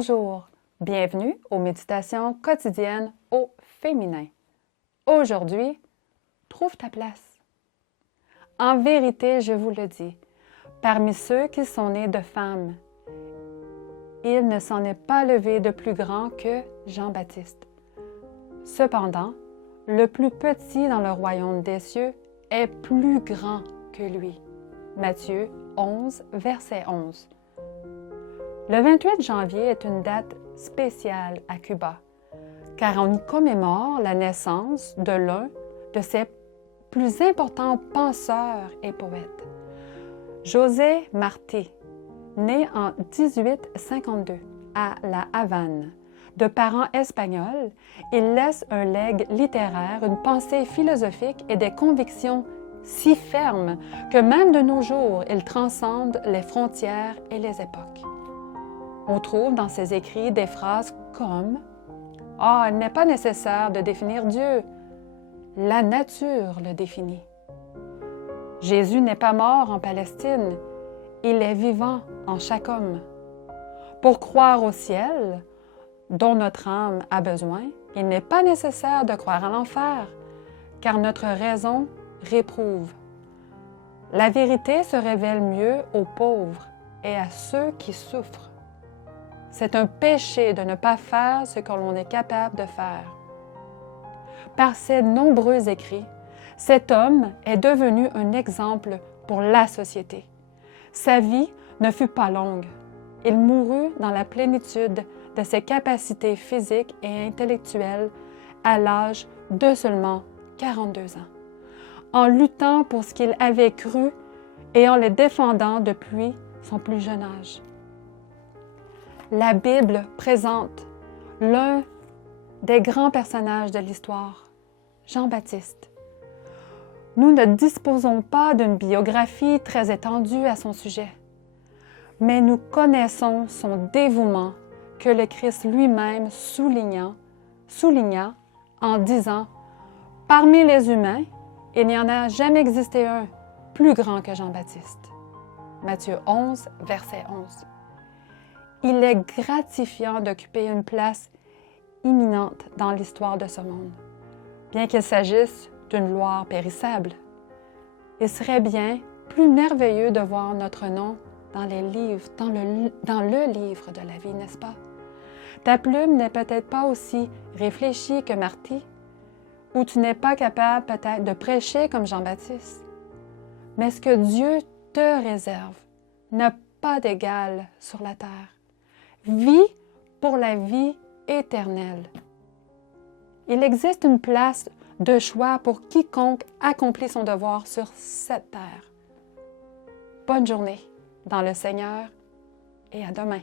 Bonjour, bienvenue aux méditations quotidiennes au féminin. Aujourd'hui, trouve ta place. En vérité, je vous le dis, parmi ceux qui sont nés de femmes, il ne s'en est pas levé de plus grand que Jean-Baptiste. Cependant, le plus petit dans le royaume des cieux est plus grand que lui. Matthieu 11, verset 11. Le 28 janvier est une date spéciale à Cuba, car on y commémore la naissance de l'un de ses plus importants penseurs et poètes. José Martí, né en 1852 à La Havane, de parents espagnols, il laisse un legs littéraire, une pensée philosophique et des convictions si fermes que même de nos jours, il transcende les frontières et les époques. On trouve dans ses écrits des phrases comme « Ah, il n'est pas nécessaire de définir Dieu, la nature le définit. Jésus n'est pas mort en Palestine, il est vivant en chaque homme. Pour croire au ciel, dont notre âme a besoin, il n'est pas nécessaire de croire à l'enfer, car notre raison réprouve. La vérité se révèle mieux aux pauvres et à ceux qui souffrent. C'est un péché de ne pas faire ce que l'on est capable de faire. Par ses nombreux écrits, cet homme est devenu un exemple pour la société. Sa vie ne fut pas longue. Il mourut dans la plénitude de ses capacités physiques et intellectuelles à l'âge de seulement 42 ans, en luttant pour ce qu'il avait cru et en le défendant depuis son plus jeune âge. La Bible présente l'un des grands personnages de l'histoire, Jean-Baptiste. Nous ne disposons pas d'une biographie très étendue à son sujet, mais nous connaissons son dévouement que le Christ lui-même souligna en disant « Parmi les humains, il n'y en a jamais existé un plus grand que Jean-Baptiste. » Matthieu 11, verset 11. Il est gratifiant d'occuper une place imminente dans l'histoire de ce monde, bien qu'il s'agisse d'une gloire périssable. Il serait bien plus merveilleux de voir notre nom dans le livre de la vie, n'est-ce pas? Ta plume n'est peut-être pas aussi réfléchie que Martí, ou tu n'es pas capable peut-être de prêcher comme Jean-Baptiste. Mais ce que Dieu te réserve n'a pas d'égal sur la terre. Vie pour la vie éternelle. Il existe une place de choix pour quiconque accomplit son devoir sur cette terre. Bonne journée dans le Seigneur et à demain.